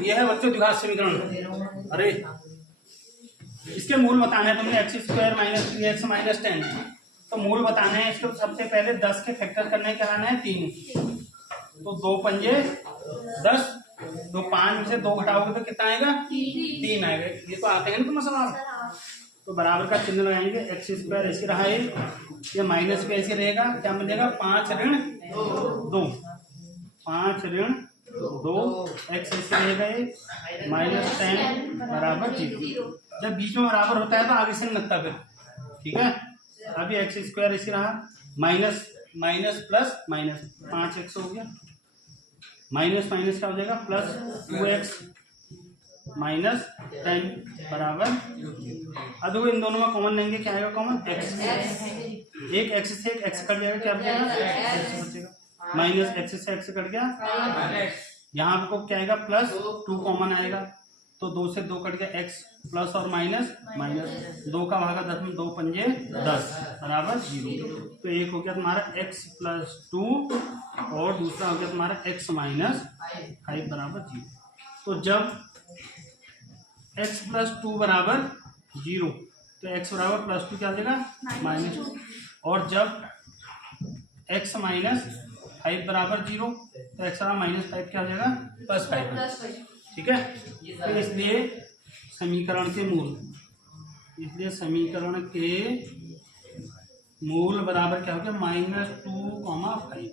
यह है बच्चों द्विघात समीकरण। अरे इसके मूल बताने हैं तुमने x square minus 3x minus 10, तो मूल बताने हैं इसको। सबसे पहले 10 के फैक्टर करने के आना है 3, तो 2 पंजे 10, तो 5 में से 2 घटाओगे तो कितना आएगा 3 आएगा। ये तो आते हैं ना तुम्हें सवाल। तो बराबर का चिन्ह लगाएंगे, एक्स स्क्वायर ऐसे रहा है, ये माइनस पे ऐसे रहेगा, क्या मिलेगा 5 ऋण 2, 5 ऋण 2 एक्स ऐसे रहेगा ये माइनस 10 बराबर 0। जब बीच में बराबर होता है तो आगे से नहीं लगता फिर, ठीक है। अभी एक्स स्क्वायर ऐसे रहा, minus minus plus minus 5x हो गया, माइनस माइनस क्या हो जाएगा प्लस 2x माइनस 10 बराबर। अब देखो इन दोनों में कॉमन लेंगे, क्या आएगा कॉमन x, एक x से एक x कट जाएगा, क्या बचेगा x बचेगा, माइनस x से x कट गया, यहाँ आपको क्या आएगा प्लस 2 कॉमन आएगा, तो 2 से 2 कट गया x प्लस और माइनस माइनस 2 का भागा 10 में 2 पंजे 10 बराबर 0। तो एक हो गया तुम्हारा x प्लस 2 और दूसरा हो गया तुम्हारा x माइनस 5 बराबर 0। तो जब x प्लस 2 बराबर 0 तो x बराबर प्लस 2 क्या हो जाएगा माइनस 2, और जब x माइनस 5 बराबर 0 तो x बराबर माइनस 5 क्या हो जाएगा प्लस 5, ठीक है। तो इसलिए समीकरण के मूल, इसलिए समीकरण के मूल बराबर क्या हो गया -2, 5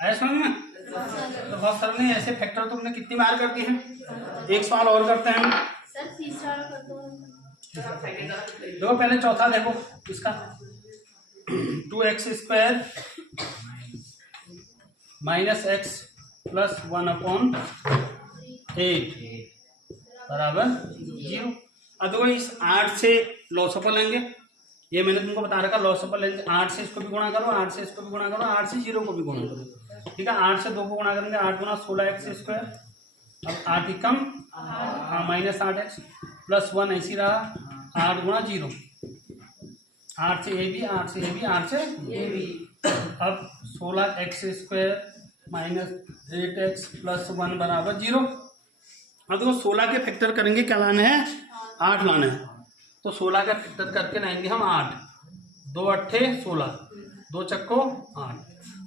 आया समझ में। तो बहुत सरल नहीं, ऐसे फैक्टर तुमने कितनी बार कर दिए हैं। एक सवाल और करते हैं सर, तीसरा कर दो। देखो पहले चौथा देखो इसका, 2x square minus x plus 1/8 बराबर 0। अब देखो इस 8 से लॉसअपर लेंगे, ये मैंने तुमको बता रखा लॉसअपर लेंगे, 8 से इसको भी गुणा करो, 8 से इसको भी गुणा करो, 8 से 0 को भी गुणा करो, ठीक है। 8 से 2 को गुणा करेंगे, 8 गुणा 16x स्क्वायर, अब 8 ही कम हाँ माइनस 8x प्लस 1 ऐसी रहा 8 गुणा 0, 8 से ये भी 8 से ये भी 8 से ये भी, अब 16x square minus 8x plus 1 बराबर 0। अब देखो 16 के फैक्टर करेंगे, क्या लाना है 8 लाना है, तो 16 का फैक्टर करके लाएंगे हम 8, 2 8 16, 2 चक्को 8,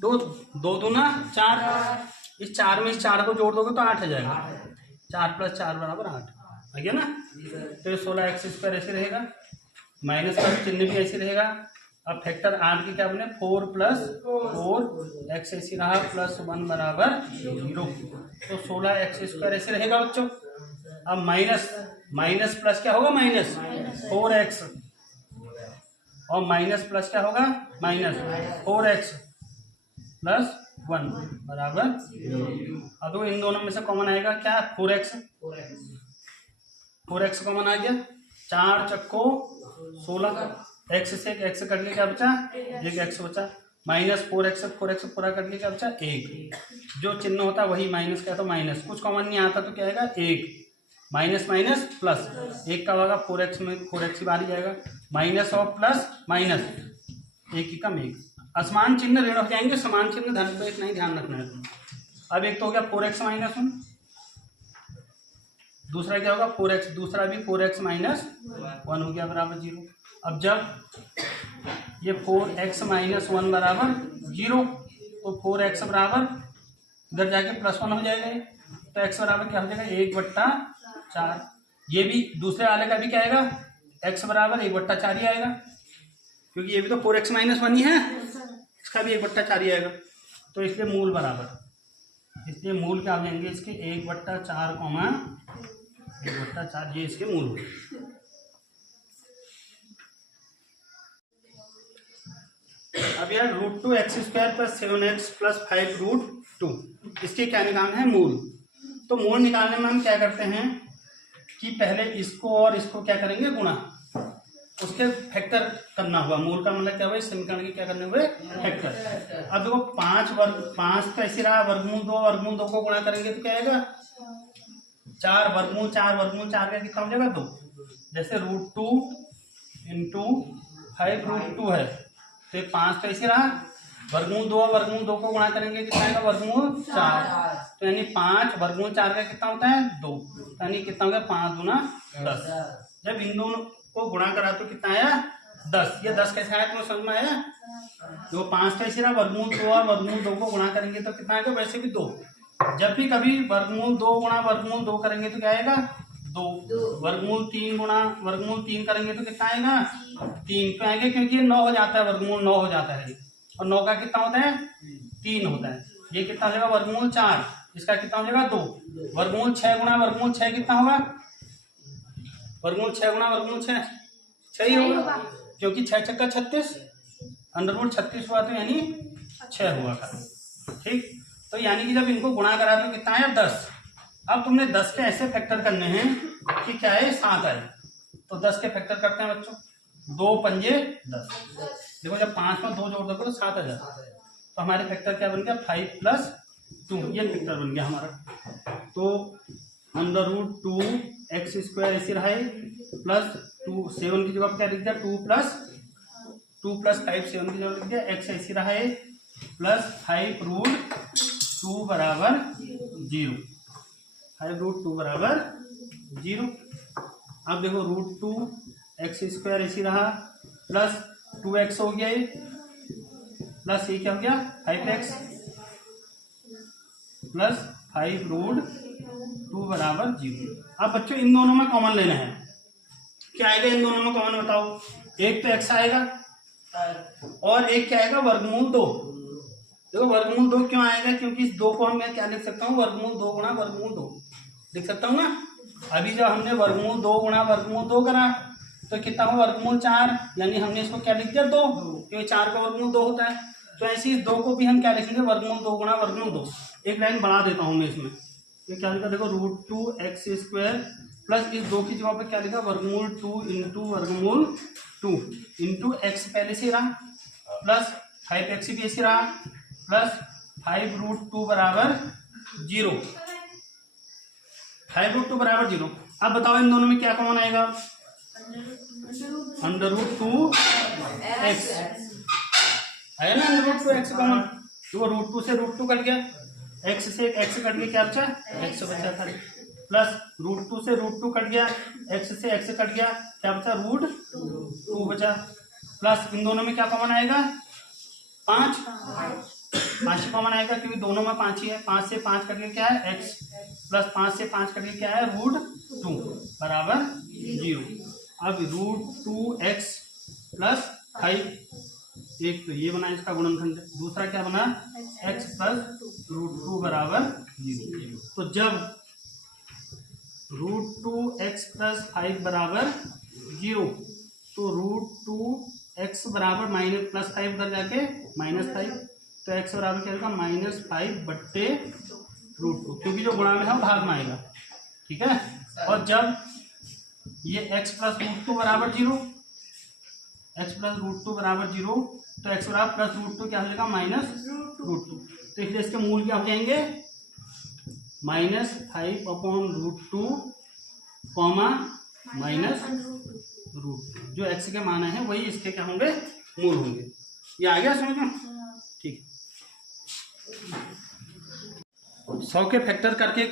2 2 दूना 4, इस 4 में इस 4 को जोड़ दोगे तो 8 आ जाएगा, 4 प्लस 4 बराबर 8 आ गया ना। तो 16x स्क्वायर ऐसे रहेगा, माइनस का चिन्ह भी ऐसे रहेगा। अब फैक्टर 8 की क्या बने 4 प्लस 4 x ऐसी रहा प्लस 1 बराबर 0, तो 16x स्क्वायर ऐसे रहेगा बच्चों। अब माइनस माइनस प्लस क्या होगा माइनस 4x, और माइनस प्लस क्या होगा माइनस 4x प्लस 1 बराबर। अब तो इन दोनों में से कॉमन आएगा क्या 4x, 4x कॉमन आ गया, 4 चक्को 16, x से एक x कट के क्या बचा एक x बचा, माइनस 4x पूरा कट के क्या बचा 1, जो चिन्ह होता है वही माइनस का, तो माइनस कुछ कॉमन नहीं आता तो क्या आएगा 1, माइनस माइनस प्लस, 1 का भागा 4x में 4x ही बाहर जाएगा, माइनस और प्लस माइनस 1 ही कम 1, असमान चिन्ह ऋण हो जाएंगे, समान चिन्ह धन पे इतना ही ध्यान रखना है तुम। अब एक तो हो गया 4x माइनस 1, दूसरा क्या होगा 4x, दूसरा भी 4x माइनस 1 हो गया बराबर 0। अब जब ये 4x माइनस 1 बराबर 0, तो 4x बराबर इधर जाके प्लस 1 हो जाएगा, तो x बराबर क्या हो जाएगा 1/4, ये भी दूसरे वाले का भी क्या आएगा x बराबर 1/4 ही आएगा, क्योंकि ये भी तो 4x माइनस 1 ही है, इसका भी 1/4 ही आएगा। तो इसलिए मूल बराबर, इसलिए मूल क्या हो जाएंगे इसके 1/4 कॉमा 1/4, ये इसके मूल हो। अब यार √2x square plus 7x plus 5√2, इसके क्या निकालना है मूल। तो मूल निकालने में हम क्या करते हैं कि पहले इसको और इसको क्या करेंगे गुणा, उसके फैक्टर करना हुआ, मूल का मतलब क्या हुआ समीकरण के क्या करने हुए फैक्टर। अब देखो 5 तो ऐसे रहा, वर्गमूल 2 को गुणा करेंगे तो क्या आएगा 4, वर्गमूल 4 का कितना हो जाएगा 2, जैसे √2 × 5√2 है, तो 5 तो ऐसे रहा, वर्गमूल 2 और वर्गमूल 2 को गुणा करेंगे कितना आएगा, वर्गमूल 4। तो यानी 5 वर्गमूल 4 का कितना होता है, 2। तो यानी कितना हो गया, 5 दूना 10। जब इन दोनों को गुणा करा तो कितना आया, 10। ये 10 कैसे आया तुम्हें समझ में आया? जो 5 कैसे रहा, वर्गमूल 2 और वर्गमूल 2 को गुणा करेंगे तो कितना आएगा, वैसे भी 2। जब भी कभी वर्गमूल 2 गुणा वर्गमूल 2 करेंगे तो क्या आएगा, 2। वर्गमूल 3 गुणा वर्गमूल 3 करेंगे तो कितना आएगा, 3। क्यों आएगा, क्योंकि ये 9 हो जाता है, वर्गमूल 9 हो जाता है। और 9 का कितना होता है, 3 होता है। ये कितना हो जाएगा, वर्गमूल 4। इसका कितना हो जाएगा, 2। वर्गमूल 6 गुणा वर्गमूल 6 कितना होगा, वर्गमूल 6 गुणा वर्गमूल 6 6 ही होगा, क्योंकि 6 छक्का 36, अंडरवुड 36 हुआ तो यानी 6 हुआ था। ठीक, तो यानी कि जब इनको गुणा करा तो कितना आया, 10। अब तुमने 10 के ऐसे फैक्टर करने हैं कि क्या है, 7 आए। तो 10 के फैक्टर करते हैं बच्चों, 2 पंजे 10। देखो जब 5 में 2 जोड़ दोगे तो 7 आ जाता है। तो हमारे फैक्टर क्या बन गया, 5 + 2, ये फैक्टर बन गया हमारा। तो √2 x² ऐसे रहा है, प्लस 2 7 की जगह क्या लिख दिया, 2 + 5 7 की जगह लिख दिया, x ऐसे रहा है, प्लस 5√2 बराबर 0। 5√2 बराबर 0। अब देखो √2 x² ऐसी रहा, प्लस 2x हो गया, ये प्लस ये क्या हो गया, 5x प्लस 5√2 बराबर 0। अब बच्चों इन दोनों में कॉमन लेना है, क्या आएगा इन दोनों में कॉमन बताओ। एक तो x आएगा और एक क्या आएगा, वर्गमूल 2। देखो वर्गमूल 2 क्यों आएगा, क्योंकि इस 2 को हम क्या लिख सकता हूँ, वर्गमूल 2 गुणा वर्गमूल 2 लिख सकता हूँ ना। अभी जब हमने वर्गमूल 2 गुणा वर्गमूल 2 करा तो कितना हो, वर्गमूल 4, यानी हमने इसको क्या लिख दिया, 2, क्योंकि 4 का वर्गमूल 2 होता है। तो ऐसे इस 2 को भी हम क्या लिखेंगे, वर्गमूल 2 गुणा वर्गमूल 2। एक लाइन बढ़ा देता हूँ मैं इसमें, ये क्या लिखा, देखो √2 x² प्लस इस 2 की जगह पे क्या लिखा, वर्गमूल 2 इंटू वर्गमूल 2 इंटू x पहले से रहा, प्लस 5x भी ऐसे रहा, प्लस 5√2 बराबर 0। 5√2 बराबर 0। अब बताओ इन दोनों में क्या कॉमन आएगा, √2 x है ना, √2 x कॉमन। तो √2 से √2 कट गया, x से x कट गया, क्या बचा, x बचा था, प्लस √2 से √2 कट गया, x से x कट गया, क्या बचा, √2 बचा, प्लस इन दोनों में क्या कॉमन आएगा, 5 कॉमन आएगा, क्योंकि दोनों में 5 ही है। 5 से 5 कट गया क्या है, x, प्लस 5 से 5 कट गया क्या है, √2 बराबर 0। अब √2x प्लस 5, एक तो ये बना इसका गुणनखंड, दूसरा क्या बना, x प्लस √2 बराबर 0। तो जब √2x प्लस 5 बराबर 0, तो √2x बराबर माइनस प्लस 5 उधर जाके -5, तो x बराबर क्या होगा, -5/√2, क्योंकि जो गुणा में है वो भाग में आएगा। ठीक है, और जब ये x प्लस √2 बराबर 0, x प्लस √2 बराबर 0, तो x बराबर प्लस √2 क्या हो जाएगा, -√2। तो इसलिए इसके मूल क्या हो जाएंगे, -5/√2, -√2। जो x के मान है वही इसके क्या होंगे, मूल होंगे। ये आ गया समझ में, ठीक। 100 के फैक्टर करके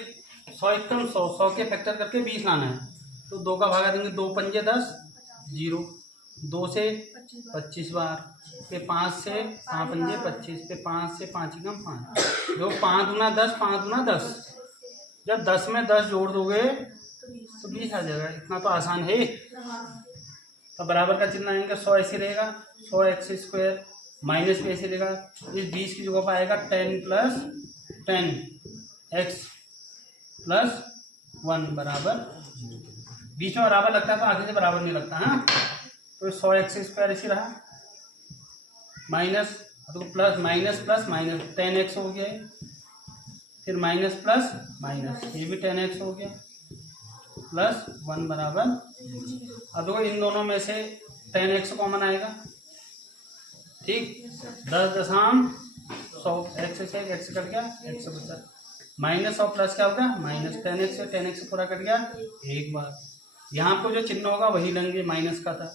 100 एकदम 100 के फैक्टर करके 20 लाना है। तो 2 का भागा देंगे, 2 पंजे 10, 0, 2 से 25 बार, फिर 5 से 5 पंजे 25, फिर 5 से 5 एकम 5, जो 5 दूना 10, 5 दूना 10। जब 10 में 10 जोड़ दोगे तो 20 आ जाएगा। इतना तो आसान है। तो बराबर का चिन्ह आएंगे, 100 ऐसे रहेगा, 100x² माइनस भी ऐसे रहेगा, इस 20 की जगह पर आएगा 10 + 10x + 1 बराबर 0। बीच में बराबर लगता है तो आगे से बराबर नहीं लगता। हाँ, तो 100x² ऐसे रहा, माइनस तो plus minus plus minus 10x हो गया, फिर माइनस प्लस माइनस, ये भी 10x हो गया, प्लस 1 बराबर। अब देखो इन दोनों में से 10x कॉमन आएगा, ठीक, 10 x से x कट गया, x बचा, माइनस और प्लस क्या होगा, -10x से 10x पूरा कट गया एक बार। यहाँ पर जो चिन्ह होगा वही लेंगे, माइनस का था।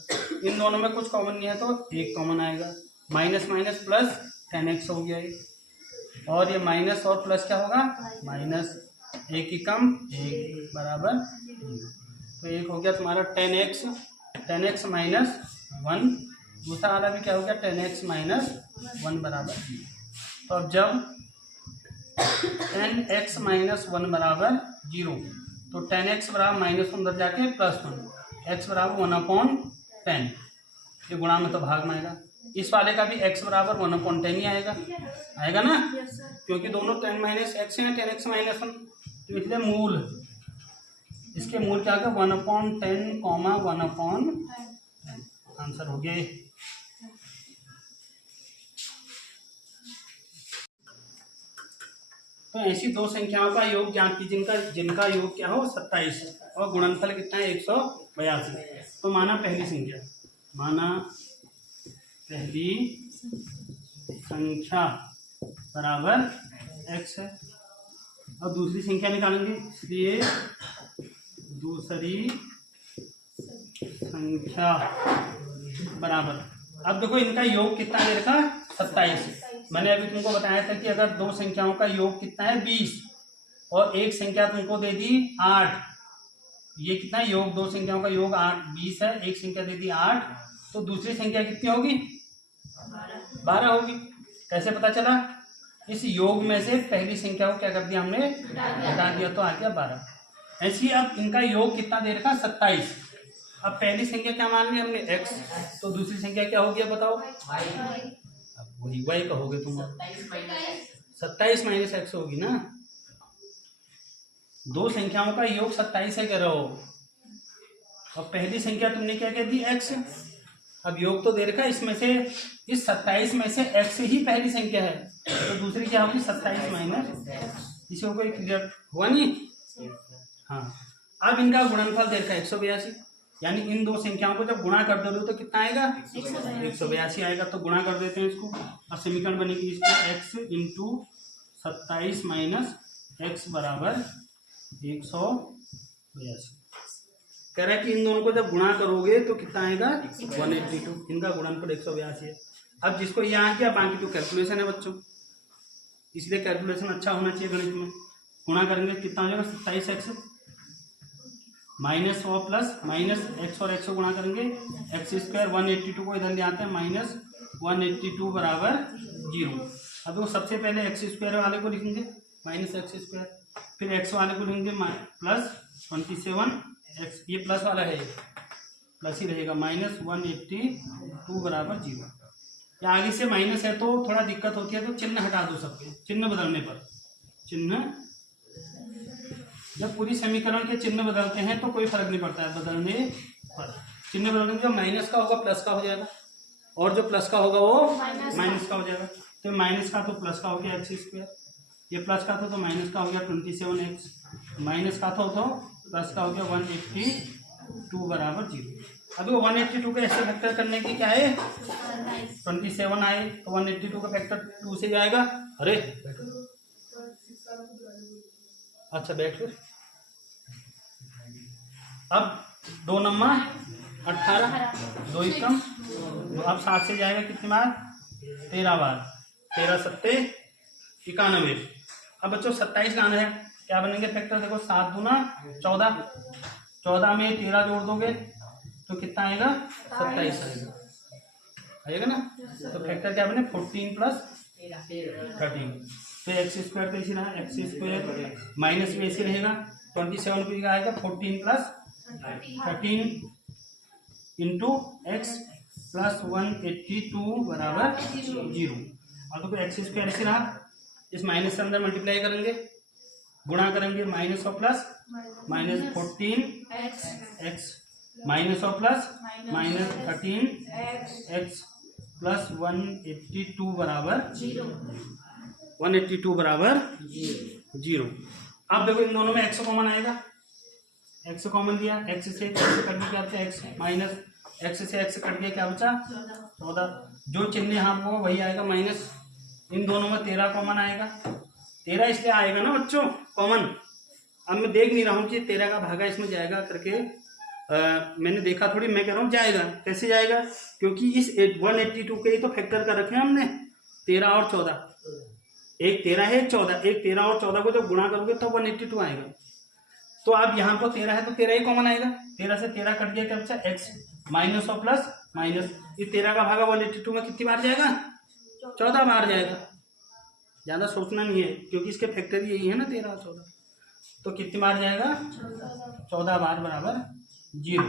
इन दोनों में कुछ कॉमन नहीं है तो एक कॉमन आएगा, माइनस माइनस प्लस 10x हो गया ये, और ये माइनस और प्लस क्या होगा, माइनस, एक ही कम एक बराबर 0। तो एक हो गया तुम्हारा 10x माइनस 1, दूसरा वाला भी क्या हो गया 10x माइनस 1 बराबर 0। तो अब जब 10x माइनस 1 बराबर 0, तो 10x बराबर माइनस 1 उधर जाके प्लस 1, x बराबर 1/10, ये गुणा में तो भाग में आएगा। इस वाले का भी x बराबर 1/10 ही आएगा, आएगा ना, क्योंकि दोनों 10 माइनस एक्स हैं, 10x माइनस 1, तो इसलिए मूल, इसके मूल क्या होगा 1/10, 1/10, आंसर हो गया ये। तो ऐसी दो संख्याओं का योग ज्ञात की जिनका योग क्या हो 27 और गुणनफल कितना है 182। तो माना पहली संख्या बराबर x है, और दूसरी संख्या निकालेंगे, इसलिए दूसरी संख्या बराबर, अब देखो इनका योग कितना है, देखा 27। मैंने अभी तुमको बताया था कि अगर दो संख्याओं का योग कितना है 20 और एक संख्या तुमको दे दी 8, ये कितना योग, दो संख्याओं का योग 20 है, एक संख्या दे दी 8, तो दूसरी संख्या कितनी होगी 12 होगी। कैसे पता चला, इस योग में से पहली संख्या को क्या कर दिया हमने, हटा दिया, तो आ गया 12। ऐसी अब इनका योग कितना दे रखा 27। अब पहली संख्या क्या मान ली हमने x, तो दूसरी संख्या क्या हो गया बताओ, अब वही y कहोगे तुम, 27 माइनस x होगी ना, दो संख्याओं का योग 27 है कह रहे हो, और पहली संख्या तुमने क्या कह दी x, अब योग तो दे रखा, इसमें से इस 27 में से x ही पहली संख्या है, तो दूसरी क्या होगी 27 माइनस, इसे होगा क्लियर हुआ नहीं। हाँ, अब इनका गुणनफल दे रखा 182, यानी इन दो संख्याओं को जब गुणा कर दोगे तो कितना आएगा 182 आएगा। तो गुणा कर देते हैं इसको, अब समीकरण बनेगी इसको x इंटू 27 माइनस एक्स बराबर 182। कह रहा है कि इन दोनों को जब गुणा करोगे तो कितना आएगा 182, इनका गुणनफल 182 है। अब जिसको यहाँ किया बाकी तो कैलकुलेशन है बच्चों, इसलिए कैलकुलेशन अच्छा होना चाहिए गणित में। गुणा करेंगे कितना हो जाएगा 27x माइनस और प्लस माइनस एक्स और एक्स को गुणा करेंगे एक्स स्क्वायर, 182 को इधर ले आते हैं माइनस 182 बराबर 0। अब वो सबसे पहले एक्स स्क्वायर वाले को लिखेंगे माइनस एक्स स्क्वायर, फिर एक्स वाले को लिखेंगे प्लस 27x, ये प्लस वाला है, प्लस ही रहेगा, माइनस 182 बराबर 0। या आगे से माइनस है तो थोड़ा दिक्कत होती है, तो चिन्ह हटा दो सबके, चिन्ह बदलने पर, चिन्ह जब पूरी समीकरण के चिन्ह बदलते हैं तो कोई फर्क नहीं पड़ता है, बदलने पर चिन्ह बदलने जो माइनस का होगा प्लस का हो जाएगा, और जो प्लस का होगा वो माइनस का हो जाएगा। तो माइनस का तो प्लस का हो गया एक्स स्क्वायर, ये प्लस का था तो माइनस का हो गया 27x, माइनस का था तो प्लस का हो गया 182 बराबर 0। अब 182 का ऐसे फैक्टर करने की क्या है 27 आए, तो 182 का फैक्टर 2 से जाएगा। अरे अच्छा बैठ फिर, अब 2 नम्मा 18, 2 ही कम, अब 7 से जाएगा कितनी बार 13 बार, 13 सत्ते 91। अब बच्चों 27 लाना है, क्या बनेंगे फैक्टर, देखो 7 दूना 14, 14 में 13 जोड़ दोगे तो कितना आएगा 27 आएगा ना। तो फैक्टर क्या बने 14 प्लस 13, तो एक्स स्क्वायर तो इसी रहा, एक्स स्क्वायर माइनस में ऐसे रहेगा, 27 पे आएगा 14 प्लस 13 इंटू एक्स प्लस 182 बराबर 0। और देखो एक्स स्क्वायर ऐसे रहा, इस माइनस के अंदर मल्टीप्लाई करेंगे, गुणा करेंगे माइनस और प्लस, माइनस 14 एक्स माइनस और प्लस माइनस 13 एक्स प्लस 182 बराबर 182 बराबर 0। अब देखो इन दोनों में x कॉमन आएगा, x कॉमन दिया, x से x कट गया क्या बचा, x माइनस x से x कट गया क्या बचा 14, जो चिन्ह यहाँ होगा वही आएगा माइनस। इन दोनों में 13 कॉमन आएगा, 13 इसलिए आएगा ना बच्चों कॉमन। अब मैं देख नहीं रहा हूँ कि 13 का भागा इसमें जाएगा करके, मैंने देखा थोड़ी, मैं कह रहा हूँ जाएगा, कैसे जाएगा, क्योंकि इस 182 के ही तो फैक्टर कर रखे हैं हमने, 13 और 14, एक 13 है, एक 14, एक 13 और 14 को जब गुणा करोगे तब 182 आएगा। तो अब यहाँ पर 13 है तो 13 ही कॉमन आएगा, 13 से 13 कट गया, क्या बचा x माइनस और प्लस माइनस, ये 13 का भागा 182 में कितनी बार जाएगा, 14 बार जाएगा। ज्यादा सोचना नहीं है क्योंकि इसके फैक्टर यही है ना 13 और 14, तो कितनी बार जाएगा, 14 बार बराबर 0।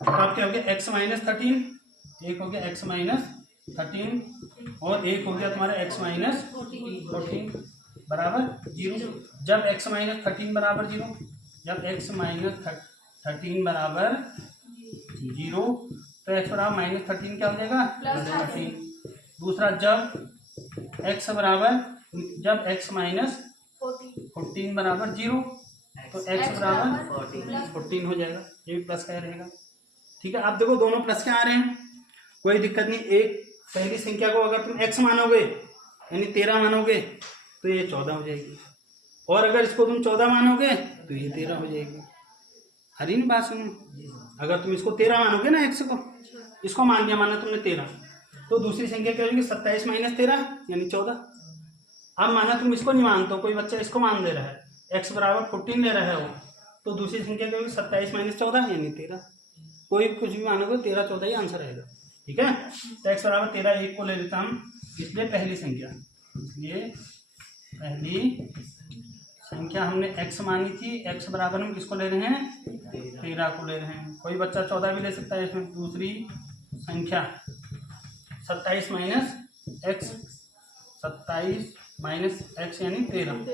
तो अब क्या हो गया, x माइनस 13, एक हो गया x माइनस 13 और एक हो गया तुम्हारा x माइनस 14 बराबर 0। जब x माइनस 13 बराबर 0, जब x माइनस 13 बराबर 0 तो x बराबर माइनस 13 क्या हो जाएगा, प्लस 13। दूसरा जब x बराबर, जब x माइनस 14 बराबर 0 तो x बराबर 14 हो जाएगा, ये प्लस का रहेगा। ठीक है, आप देखो दोनों प्लस के आ रहे हैं, कोई दिक्कत नहीं। एक पहली संख्या को अगर तुम x मानोगे यानी 13 मानोगे तो ये 14 हो जाएगी, और अगर इसको तुम 14 मानोगे तो ये 13 हो जाएगी। हरी नहीं बात सुनो, अगर तुम इसको 13 मानोगे ना, x को, इसको मान लिया, माना तुमने 13, तो दूसरी संख्या क्या होगी, 27 माइनस 13 यानी 14। अब माना तुम इसको नहीं मानते हो, कोई बच्चा इसको मान दे रहा है, x बराबर 14 ले रहा है वो, तो दूसरी संख्या क्या होगी, 27 माइनस 14 यानी 13। कोई कुछ भी मानोगे 13 14 ही आंसर आएगा। ठीक है, तो x बराबर 13 एक को ले लेता हम, इसलिए पहली संख्या, इसलिए पहली संख्या हमने x मानी थी, x बराबर हम किसको ले रहे हैं, 13 को ले रहे हैं। कोई बच्चा 14 भी ले सकता है इसमें। दूसरी संख्या 27 माइनस x, 27 माइनस x यानी 13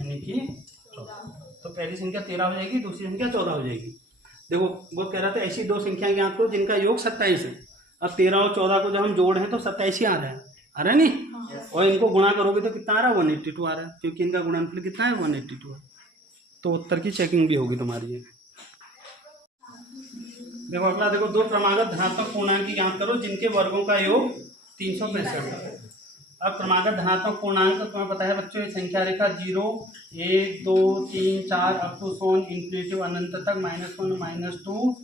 यानी कि 14। तो पहली संख्या 13 हो जाएगी, दूसरी संख्या 14 हो जाएगी। देखो वो कह रहा था ऐसी दो संख्याएं ज्ञात करो जिनका योग 27 है। अब 13 और 14 को जब हम जोड़ हैं तो 27 ही आ रहा है नहीं, और इनको गुणा करोगे तो कितना आ रहा है, 182 आ रहा है, क्योंकि इनका गुणनफल कितना है, 182 है। तो उत्तर की चेकिंग भी होगी तुम्हारी। देखो अगला, देखो दो क्रमागत धनात्मक पूर्णांक की ज्ञात करो जिनके वर्गों का योग 365 है। अब क्रमागत धनात्मक पूर्णांक तो तुम्हें पता है बच्चों, ये संख्या रेखा 0 1 2 3 4 अप टू सोन इन्फिनिटिव अनंत तक, -1 -2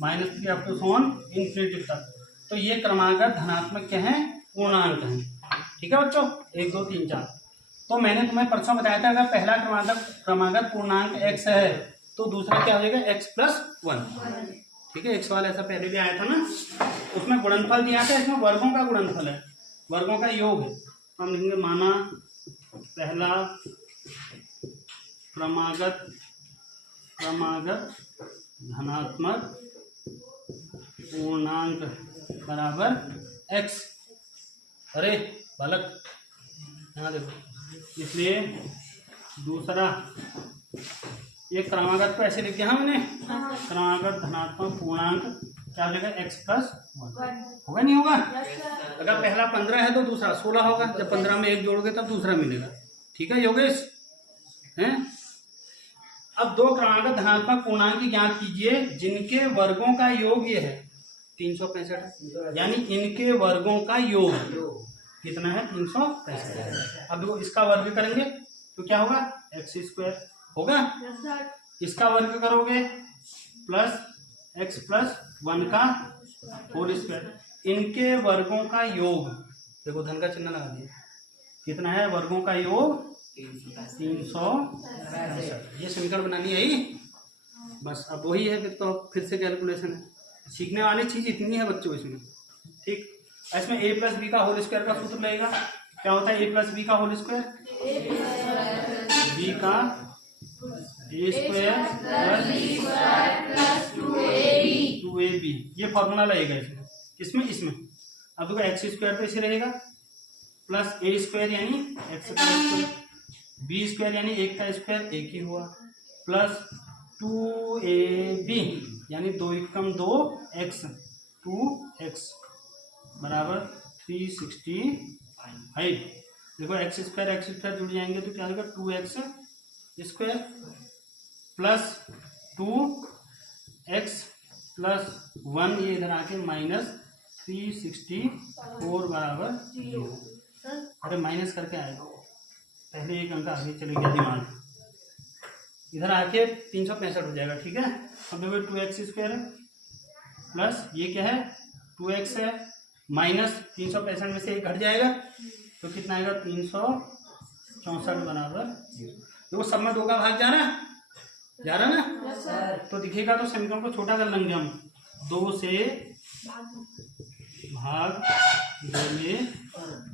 -3 अप टू सोन इन्फिनिटिव तक। तो ये क्रमागत धनात्मक क्या है, पूर्णांक है। ठीक है बच्चों, 1 2 3 4। तो मैंने तुम्हें परसों बताया था अगर पहला क्रमागत पूर्णांक x है तो दूसरा क्या हो जाएगा, x प्लस 1। ठीक है, x वाला ऐसा पहले भी आया था ना, उसमें गुणनफल दिया था, इसमें वर्गों का गुणनफल है, वर्गों का योग है। हम लिखेंगे माना पहला क्रमागत धनात्मक पूर्णांक बराबर x। अरे बालक यहाँ देखो, इसलिए दूसरा ये क्रमागत को ऐसे लिख दिया हमने, क्रमागत धनात्मक पूर्णांक क्या हो जाएगा, x प्लस 1 होगा, नहीं होगा। अगर पहला 15 है तो दूसरा 16 होगा, जब 15 में 1 जोड़ोगे तब दूसरा मिलेगा। ठीक है योगेश हैं। अब दो क्रमागत धनात्मक पूर्णांक की ज्ञात कीजिए जिनके वर्गों का योग ये है 365, यानी इनके वर्गों का योग कितना है, 365। अब देखो इसका वर्ग करेंगे तो क्या होगा, x² होगा, इसका वर्ग करोगे प्लस x प्लस 1 का होल स्क्वायर। इनके वर्गों का योग, देखो धन का चिन्ह लगा दिया, कितना है, वर्गों का योग 365। ये समीकरण बनानी है ही बस। अब वही है, फिर से कैलकुलेशन है, सीखने वाली चीज इतनी है बच्चों इसमें। ठीक, इसमें a प्लस बी का होल स्क्वायर का सूत्र लगेगा। क्या होता है a प्लस बी का होल स्क्वायर, बी का a स्क्वायर प्लस 2ab, ये फॉर्मूला लगेगा इसमें, किसमें, इसमें। अब देखो एक्स स्क्वायर तो इसे रहेगा, प्लस a स्क्वायर यानी x का स्क्वायर, b स्क्वायर यानी 1 का स्क्वायर 1 ही हुआ, प्लस 2ab यानी 2 एकम 2x, 2x बराबर 365। देखो एक्स स्क्वायर जुड़ जाएंगे तो क्या होगा, 2x square plus 2x plus 1, ये इधर आके माइनस 364 बराबर 0। अरे माइनस करके आएगा, पहले एक अंक आगे चले गया दिमाग, इधर आके 365 हो जाएगा। ठीक है, अब देखो 2x स्क्वायर है प्लस ये क्या है, 2x है माइनस 365 में से 1 घट जाएगा तो कितना आएगा 364 बराबर 0। देखो सब में 2 का भाग जा रहा ना, तो दिखेगा तो समीकरण को छोटा कर लेंगे हम, 2 से भाग देंगे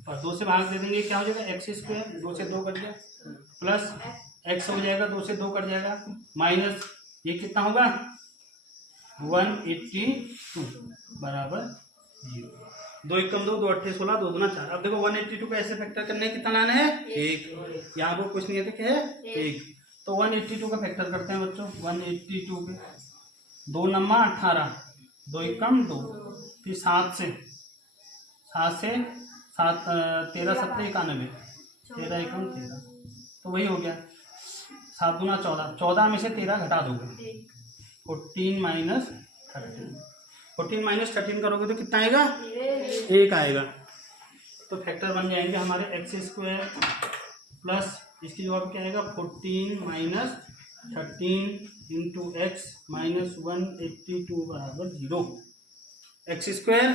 पर 2 से भाग दे देंगे क्या हो जाएगा एक्स स्क्वायर, 2 से 2 कट गया, प्लस एक्स हो जाएगा 2 से 2 कट जाएगा, माइनस ये कितना होगा 182 बराबर 0। 2 एकम 2, 2 अट्ठे 16, 2 दूना 4। अब देखो 182 को ऐसे फैक्टर करने कितना लाना है 1, यहाँ पर कुछ नहीं है तो क्या है 1, तो 182 का फैक्टर करते हैं बच्चों। 182 के 2 नम्मा 18, 2 एकम 2, फिर 7 से 7 13 7 91, 13 एकम 13, तो वही हो गया 7 दूना 14, 14 में से 13 घटा दोगे 14 माइनस 13, 14 माइनस 13 करोगे तो कितना आएगा 1 आएगा। तो फैक्टर बन जाएंगे हमारे एक्स स्क्वायर प्लस इसकी जवाब क्या आएगा 14 माइनस 13 इंटू एक्स माइनस 182 बराबर 0। एक्स स्क्वायर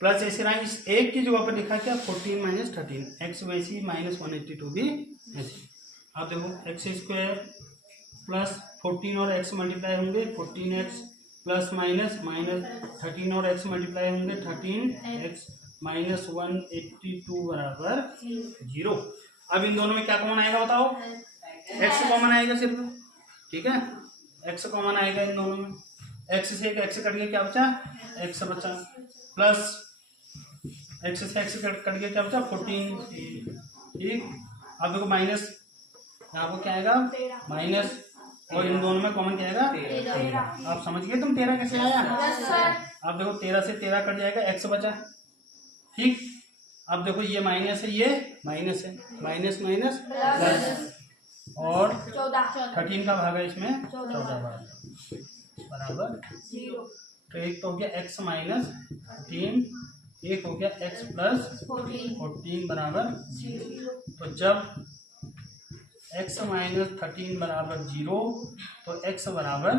प्लस ऐसे रहा इस एक की जगह पर लिखा क्या 14 माइनस 13, एक्स वैसी माइनस 182 भी ऐसी। अब देखो एक्स स्क्वायर प्लस 14 और एक्स मल्टीप्लाई होंगे 14x प्लस माइनस 13 और एक्स मल्टीप्लाई होंगे 13x माइनस 182 बराबर 0। अब इन दोनों में क्या कॉमन आएगा बताओ, x कॉमन आएगा सिर्फ, ठीक है x कॉमन आएगा इन दोनों में, x से एक x कट गया क्या बचा x बचा, प्लस x से x कट गया क्या बचा 14, ठीक। अब देखो माइनस यहाँ पर क्या आएगा माइनस, और इन दोनों में कॉमन क्या आएगा, आप समझ गए तुम 13 कैसे आया। अब देखो 13 से 13 कट जाएगा x बचा, ठीक। अब देखो ये माइनस है ये माइनस है, माइनस माइनस प्लस, और 13 का भाग है इसमें 14 बराबर 0। तो एक तो हो गया x माइनस 13, एक हो गया x प्लस 14 बराबर 0। तो जब x माइनस 13 बराबर 0 तो x बराबर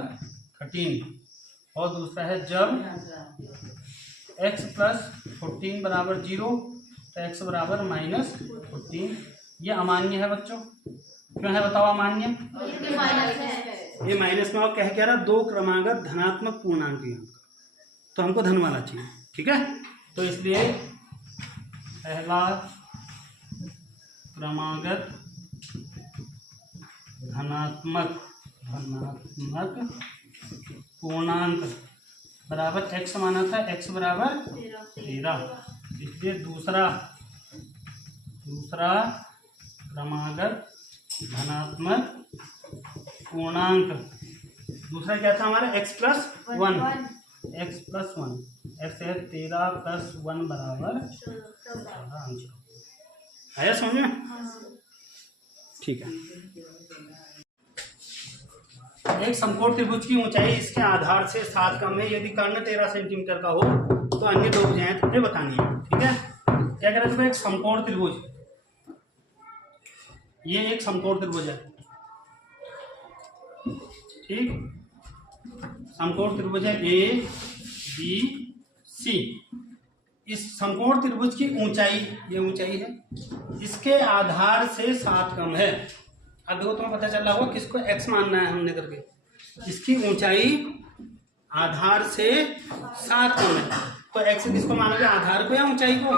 13, और दूसरा है जब x प्लस 14 बराबर 0 तो x बराबर माइनस 14। ये अमान्य है बच्चों, क्यों है बताओ अमान्य, ये माइनस में और कह रहा 2 क्रमागत धनात्मक पूर्णांक है तो हमको धन वाला चाहिए, ठीक है। तो इसलिए पहला क्रमागत धनात्मक पूर्णांक बराबर x माना था, x बराबर 13, इसलिए दूसरा क्रमागत धनात्मक पूर्णांक दूसरा क्या था हमारा x प्लस 1, x प्लस 1, ऐसे 13 प्लस 1 बराबर 14। आया समझ में, ठीक है। एक समकोण त्रिभुज की ऊंचाई इसके आधार से 7 कम है यदि कर्ण 13 सेंटीमीटर का हो तो अन्य 2 भुजाएं तुमने बतानी है, ठीक है। क्या कह रहे थे, एक समकोण त्रिभुज, ये एक समकोण त्रिभुज है, ठीक। समकोण त्रिभुज है ABC। इस समकोण त्रिभुज की ऊंचाई, ये ऊंचाई है, इसके आधार से 7 कम है। अब देखो तुम्हें पता चल रहा होगा किसको x मानना है हमने करके, इसकी ऊंचाई आधार से 7 कम है तो x किसको मानोगे, आधार को या ऊंचाई को,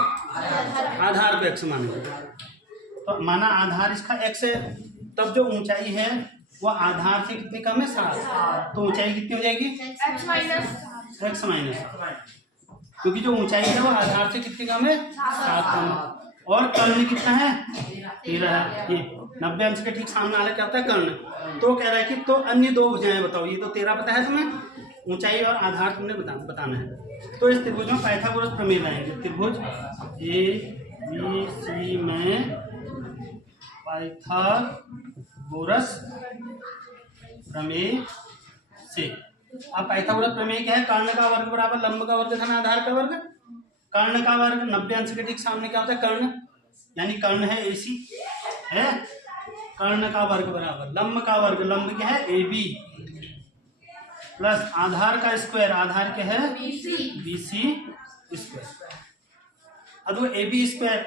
आधार को x मानोगे। तो माना आधार इसका x है, तब जो ऊंचाई है वो आधार से कितनी कम है 7, तो ऊंचाई कितनी हो जाएगी x माइनस, क्योंकि जो ऊंचाई है वो आधार से कितनी कम है 7 कम, और कर्ण कितना है 13 है। ये 90 अंश के ठीक सामने वाला क्या होता है कर्ण। तो कह रहा है कि तो अन्य 2 भुजाएं बताओ, ये तो 13 पता है तुम्हें, ऊंचाई और आधार तुमने बताना है। तो इस त्रिभुज में पाइथागोरस प्रमेय लाएंगे, त्रिभुज ABC में पाइथागोरस प्रमेय से। अब पाइथागोरस प्रमेय क्या है, कर्ण का वर्ग बराबर लंब का वर्ग धन आधार का वर्ग, कर्ण का वर्ग 90 अंश के ठीक सामने क्या होता है कर्ण, यानी कर्ण है AC है, कर्ण का वर्ग बराबर लंब का वर्ग, लंब क्या है AB, प्लस आधार का स्क्वायर, आधार क्या है BC स्क्वायर। अब वो ए बी स्क्वायर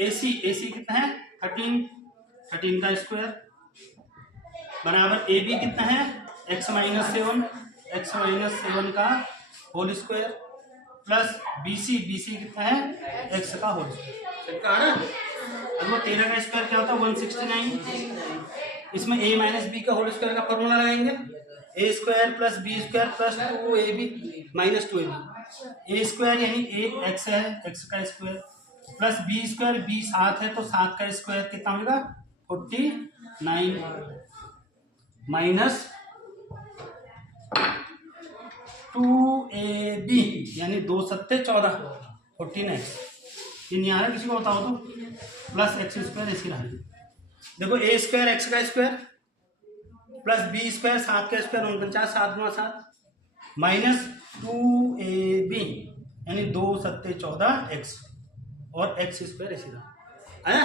ए सी कितना है 13 का स्क्वायर बराबर ए बी कितना है x माइनस 7 का whole square plus B C कितना है x का होल स्क्वायर का है ना। अब वो 13 का स्क्वायर क्या होता है 169। इसमें a माइनस बी का होल स्क्वायर का फॉर्मूला लगाएंगे A square plus B square plus 2ab minus 2ab A square यानी ए एक्स है एक्स का square plus B square B 7 है तो 7 का स्क्वायर कितना होगा 49 माइनस 2ab यानी 2 सत्ते 14 14x ये नहीं आ रहा किसी को बताओ तो प्लस एक्स स्क्वायर ऐसी रहा देखो ए स्क्वायर एक्स का स्क्वायर प्लस बी स्क्वायर 7 का स्क्वायर 49 7 गुना 7 माइनस 2ab यानी 2 सत्ते 14 एक्स और एक्स स्क्वायर ऐसी रहा आया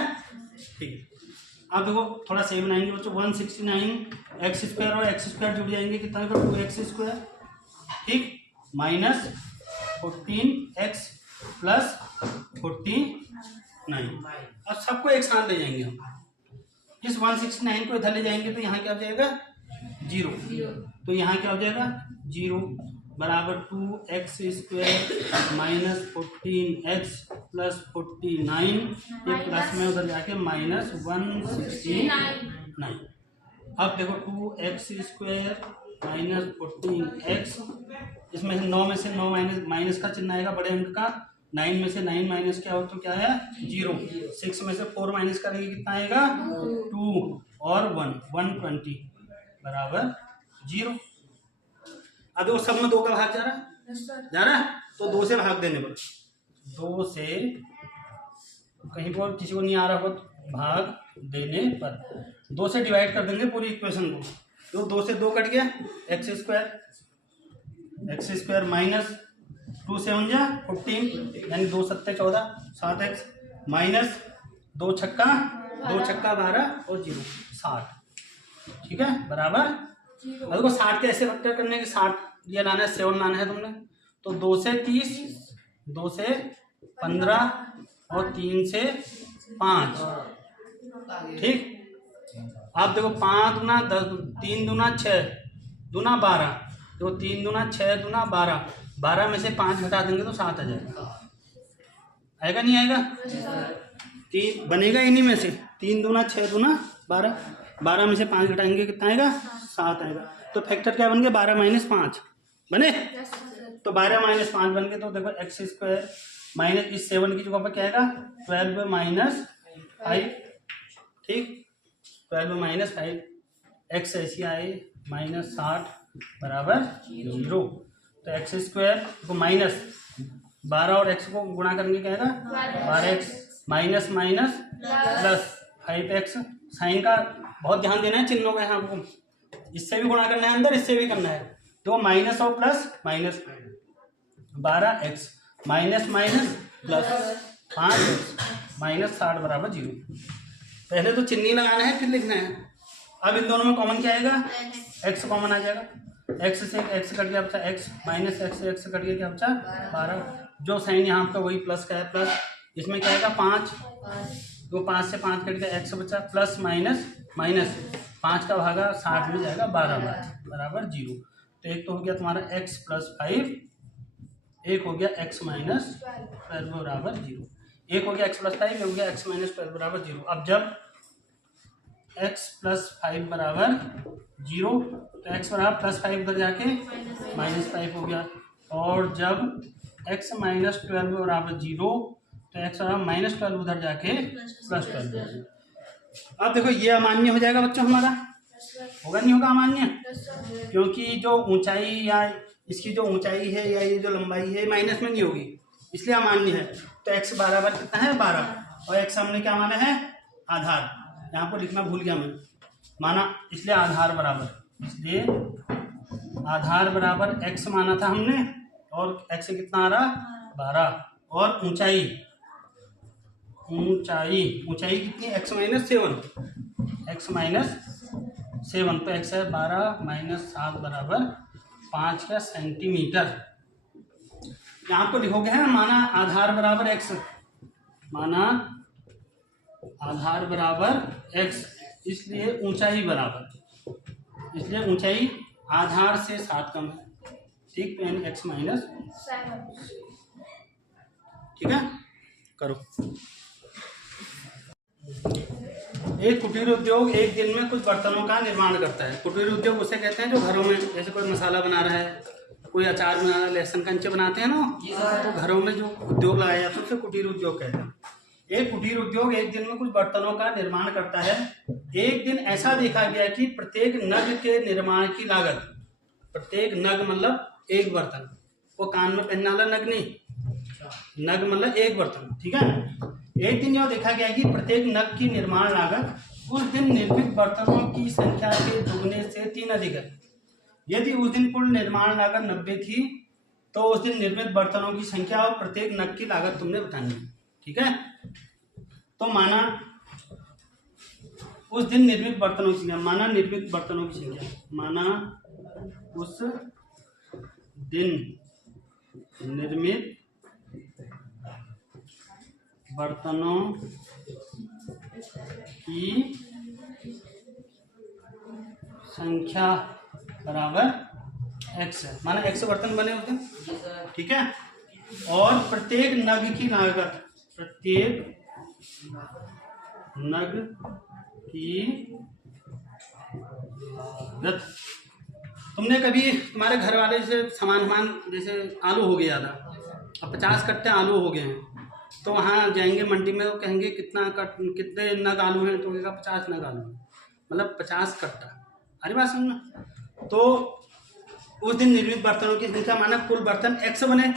ठीक है। अब देखो थोड़ा सेम बनाएंगे बच्चों 169 एक्स स्क्वायर और एक्स स्क्वायर जुड़ जाएंगे कितना होगा 2x स्क्वायर ठीक माइनस 14x प्लस 49 अब सबको एक साथ ले जाएंगे हम इस 169 को इधर ले जाएंगे तो यहाँ क्या हो जाएगा 0 तो यहाँ क्या हो जाएगा 0 बराबर 2x square minus 14x plus 49 ये प्लस में उधर जाके माइनस 169। अब देखो 2x स्क्वायर माइनस 14x इसमें से 9 में से 9 माइनस का चिन्ह आएगा बड़े अंक का 9 में से 9 माइनस क्या हो तो क्या है 0 6 में से 4 माइनस करेंगे कितना आएगा 2 और 120 बराबर 0। अब वो सब में 2 का भाग जा रहा है तो 2 से भाग देने पर 2 से कहीं पर किसी को नहीं आ रहा हो तो भाग देने पर 2 से डिवाइड कर देंगे पूरी इक्वेशन को तो 2 से 2 कट गया एक्स स्क्वायर माइनस 2 7 जा 14 यानी 2 सत्ते 14 7x माइनस 2 छक्का 12 और 0 60 ठीक है बराबर। अब को 60 के ऐसे फैक्टर करने के 60 ये लाना है 7 लाना है तुमने तो 2 से 30 2 से 15 और 3 से 5 ठीक। अब देखो 5 दूना 10 3 दूना 6 दूना 12 तो 3 दूना 6 दूना 12 में से 5 घटा देंगे तो 7 आ जाएगा आएगा नहीं आएगा 3 बनेगा इन्हीं में से 3 दूना 6 दूना 12 में से 5 घटाएंगे कितना आएगा 7 आएगा तो फैक्टर क्या बन गया 12 माइनस 5 बने तो 12 माइनस 5 बन गए तो देखो एक्स स्क्वायर माइनस इस 7 की जगह पर क्या आएगा 12 माइनस 5 ठीक 12 माइनस 5 एक्स ऐसी आए माइनस 60 बराबर 0 तो एक्स स्क्वायर को माइनस 12 और एक्स को गुणा करेंगे क्या आएगा 12x minus minus plus 5x sign का बहुत ध्यान देना है चिन्हों का यहाँ आपको इससे भी गुणा करना है अंदर इससे भी करना है तो माइनस और plus minus 12x minus minus plus 5x minus 60 बराबर 0। पहले तो चिन्ह लगाना है फिर लिखना है। अब इन दोनों में कॉमन क्या आएगा x कॉमन आ जाएगा x से x कट गया बचा x माइनस x से x कट गया क्या बचा 12 जो साइन यहाँ पे वही प्लस का है प्लस इसमें क्या आएगा 5 तो 5 से 5 कट गया x बचा प्लस माइनस माइनस 5 का भागा 60 में जाएगा 12 बराबर 0। तो एक तो हो गया तुम्हारा x प्लस 5 एक हो गया x माइनस 12 बराबर 0 एक हो गया x प्लस 5 एक हो गया x माइनस 12 बराबर 0। अब जब x प्लस 5 बराबर 0 तो x बराबर प्लस 5 उधर जाके माइनस 5 हो गया और जब x माइनस 12 बराबर 0 तो x बराबर माइनस 12 उधर जाके प्लस 12 हो गया। अब देखो ये अमान्य हो जाएगा बच्चों हमारा होगा नहीं होगा अमान्य क्योंकि जो ऊंचाई या इसकी जो ऊंचाई है या ये जो लंबाई है माइनस में नहीं होगी इसलिए अमान्य है। तो x बराबर कितना है 12 और x हमने क्या माना है आधार यहाँ पर लिखना भूल गया मैं माना इसलिए आधार बराबर इसलिए आधार बराबर x माना था हमने और x से कितना आ रहा 12 और ऊंचाई कितनी x माइनस 7 तो x है 12 माइनस 7 बराबर 5 का सेंटीमीटर। यहाँ पर लिखोगे है माना आधार बराबर x माना आधार बराबर x, इसलिए ऊंचाई बराबर, इसलिए ऊंचाई आधार से 7 कम है। ठीक, तो यानी x माइनस, 7। ठीक है। करो। एक कुटीर उद्योग एक दिन में कुछ बर्तनों का निर्माण करता है। कुटीर उद्योग उसे कहते हैं जो घरों में, जैसे कोई मसाला बना रहा है, कोई अचार बना रहा है, लहसुन कंचे बनाते हैं ना, तो घरों में जो उद्योग लगाया जाता है उसे कुटीर उद्योग कहते हैं। एक कुटीर उद्योग एक दिन में कुछ बर्तनों का निर्माण करता है। एक दिन ऐसा देखा गया कि प्रत्येक नग के निर्माण की लागत, प्रत्येक नग मतलब एक बर्तन, वो कान में पहनने वाला नग नहीं, नग मतलब एक बर्तन, ठीक है। एक दिन यह देखा गया कि प्रत्येक नग की निर्माण लागत उस दिन निर्मित बर्तनों की संख्या के दुगने से 3 अधिक है। यदि उस दिन कुल निर्माण लागत 90 थी तो उस दिन निर्मित बर्तनों की संख्या और प्रत्येक नग की लागत तुमने बतानी है, ठीक है। तो माना उस दिन निर्मित बर्तनों की संख्या, माना निर्मित बर्तनों की संख्या, माना उस दिन निर्मित बर्तनों की संख्या बराबर x है, माना x बर्तन बने उस दिन, ठीक है। और प्रत्येक नग की लागत, प्रत्येक नग की लागत, तुमने कभी तुम्हारे घर वाले से सामान जैसे आलू हो गया था, अब 50 कट्टे आलू हो गए हैं, तो वहाँ जाएंगे मंडी में, वो कहेंगे कितने नग आलू हैं, तो कहेगा 50 नग आलू हैं, मतलब 50 कट्टा। अरे बात समझना। तो उस दिन निर्मित बर्तनों की संख्या माना कुल बर्तन x बने।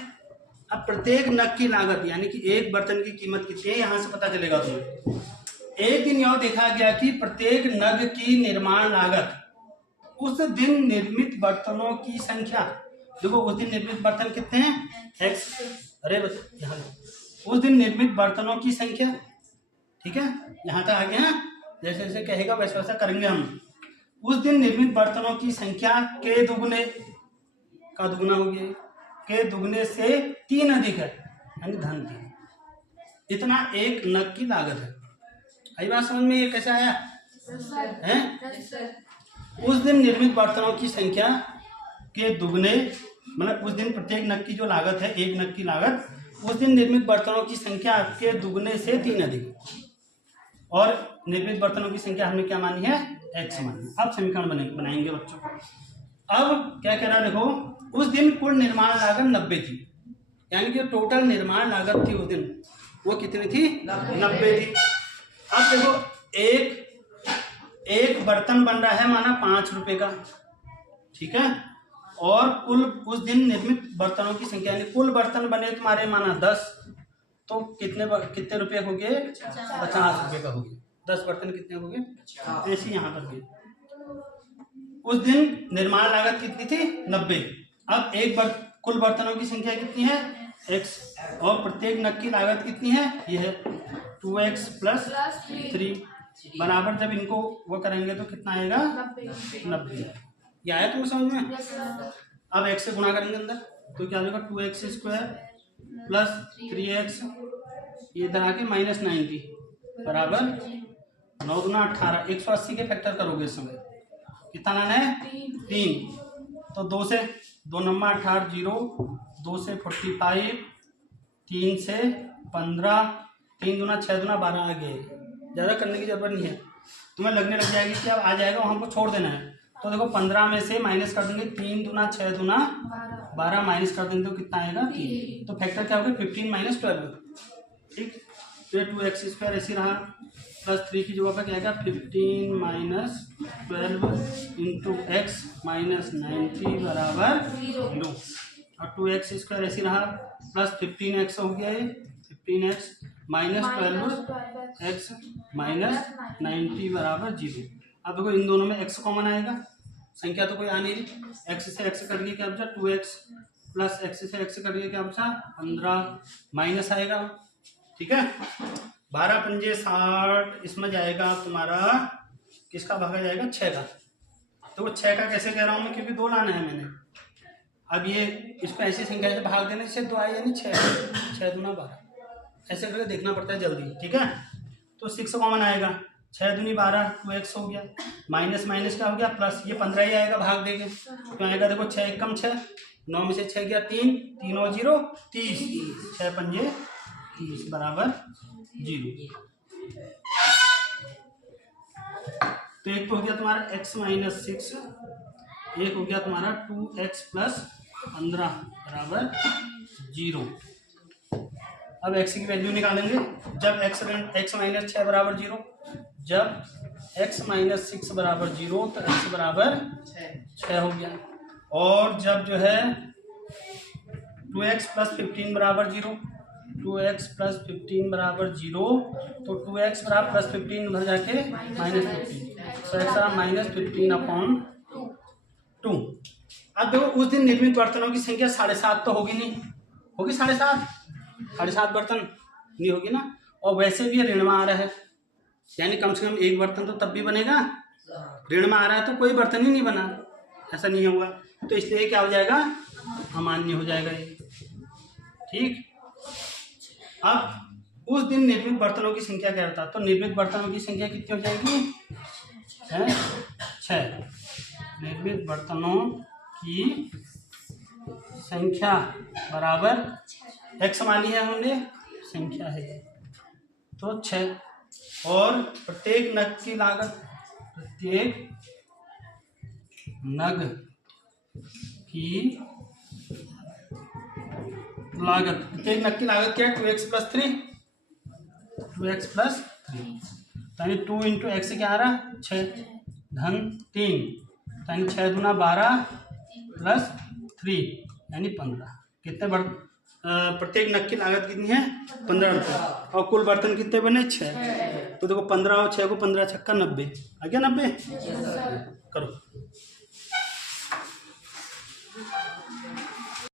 अब प्रत्येक नग की लागत यानी कि एक बर्तन की कीमत कितनी है यहाँ से पता चलेगा तुम्हें। एक दिन यह देखा गया कि प्रत्येक नग की निर्माण लागत उस दिन निर्मित बर्तनों की संख्या, देखो उस दिन निर्मित बर्तन कितने हैं x, अरे यहाँ उस दिन निर्मित बर्तनों की संख्या, ठीक है, यहाँ तक आ गया है। जैसे जैसे कहेगा वैसे वैसा करेंगे हम। उस दिन निर्मित बर्तनों की संख्या के दुगने का दुगना हो गया, के दुगने से 3 अधिक है, यानी धन 3, इतना एक नग की लागत है। आई बात समझ में? ये कैसे आया है? उस दिन निर्मित बर्तनों की संख्या के दुगने, मतलब उस दिन प्रत्येक नग की जो लागत है, एक नग की लागत, उस दिन निर्मित बर्तनों की संख्या के दुगने से 3 अधिक, और निर्मित बर्तनों की संख्या हमने क्या मानी है x मानी। अब समीकरण बनाएंगे बच्चों। अब क्या कह रहा है देखो, उस दिन कुल निर्माण लागत 90 थी, यानी कि टोटल निर्माण लागत थी उस दिन वो कितनी थी 90 थी। अब देखो एक बर्तन बन रहा है माना 5 रुपए का, ठीक है, और कुल उस दिन निर्मित बर्तनों की संख्या यानी कुल बर्तन बने तुम्हारे माना 10, तो कितने रुपए हो गए 50 रुपए का हो गया। 10 बर्तन कितने हो गए, ऐसे यहाँ पर गए। उस दिन निर्माण लागत कितनी थी 90। अब कुल बर्तनों की संख्या कितनी है x, और प्रत्येक नग की लागत कितनी है, ये है 2x + 3 बराबर, जब इनको वो करेंगे तो कितना आएगा 90। ये आया तुम्हें समझ में? अब x से गुणा करेंगे अंदर तो क्या होगा 2x² + 3x, ये इधर आके -90 बराबर 9 × 18। 180 के फैक्टर करोगे इसमें कितना लाना है 3, तो 2 से 2 नंबर 18 0, 2 से 45, 3 से 15, 3 दूना 6 दूना 12 आ गए। ज़्यादा करने की जरूरत नहीं है, तुम्हें लगने लग जाएगी कि अब आ जाएगा, वहाँ को छोड़ देना है। तो देखो 15 में से माइनस कर देंगे, 3 दूना 6 दूना 12 माइनस कर देंगे तो कितना आएगा 3। तो फैक्टर क्या होगा 15 - 12, ठीक। तो 2x² ऐसे रहा, +3 की जगह पर क्या आएगा 15 - 12 × x -90 बराबर 0, और 2x² ऐसे रहा, +15x हो गया, 15x -12 x -90 बराबर 0। अब देखो इन दोनों में x कॉमन आएगा, संख्या तो कोई आ नहीं रही, x से x कट गया क्या बचा 2x, प्लस x से x कट गया क्या बचा 15, माइनस आएगा, ठीक है। 12 × 5 = 60, इसमें जाएगा तुम्हारा किसका भागा जाएगा 6 का। तो वो 6 का कैसे कह रहा हूँ मैं, क्योंकि 2 लाना है मैंने। अब ये इसको ऐसी संख्या से भाग देने से 2 आए, यानी 6 दूना 12, ऐसे करके देखना पड़ता है जल्दी, ठीक है। तो 6 कॉमन आएगा, 6 दूनी 12, 2x हो गया, माइनस माइनस क्या हो गया प्लस, ये 15 ही आएगा भाग देंगे तो आएगा देखो 6 एकम 6, 9 में से 6 गया 3, 3 और 0 30, 6 पंजे 30 बराबर 0। तो एक तो हो गया तुम्हारा x माइनस 6, एक हो गया तुम्हारा 2x प्लस 15 बराबर 0। अब x की वैल्यू निकालेंगे, जब x माइनस 6 बराबर 0, जब x माइनस 6 बराबर 0 तो x बराबर 6 हो गया। और जब जो है 2x प्लस 15 बराबर 0, 2x प्लस 15 बराबर 0 तो 2x बराबर प्लस 15 उधर जाके माइनस 15, तो x बराबर माइनस 15/2। अब देखो उस दिन निर्मित बर्तनों की संख्या 7.5 तो होगी नहीं, होगी 7.5 बर्तन नहीं होगी ना। और वैसे भी ऋण में आ रहा है, यानी कम से कम एक बर्तन तो तब भी बनेगा, ऋण में आ रहा है तो कोई बर्तन ही नहीं बना, ऐसा नहीं होगा। तो इसलिए क्या हो जाएगा, अमान्य हो जाएगा ये, ठीक। अब उस दिन निर्मित बर्तनों की संख्या क्या रहता, तो निर्मित बर्तनों की संख्या कितनी हो जाएगी, 6। निर्मित बर्तनों की संख्या बराबर x मानी है हमने, संख्या है तो 6। और प्रत्येक नग की लागत, प्रत्येक नग की लागत, प्रत्येक नग की लागत क्या है, 2x प्लस 3, 2x प्लस 3 यानी 2 इंटू एक्स क्या आ रहा 6 धन 3 यानी 6 दूना 12 प्लस 3 यानी 15। कितने प्रत्येक नग की लागत कितनी है 15 रुपये, और कुल बर्तन कितने बने 6। तो देखो 15 और 6 को 15 छक्का 90 आ गया 90 करो।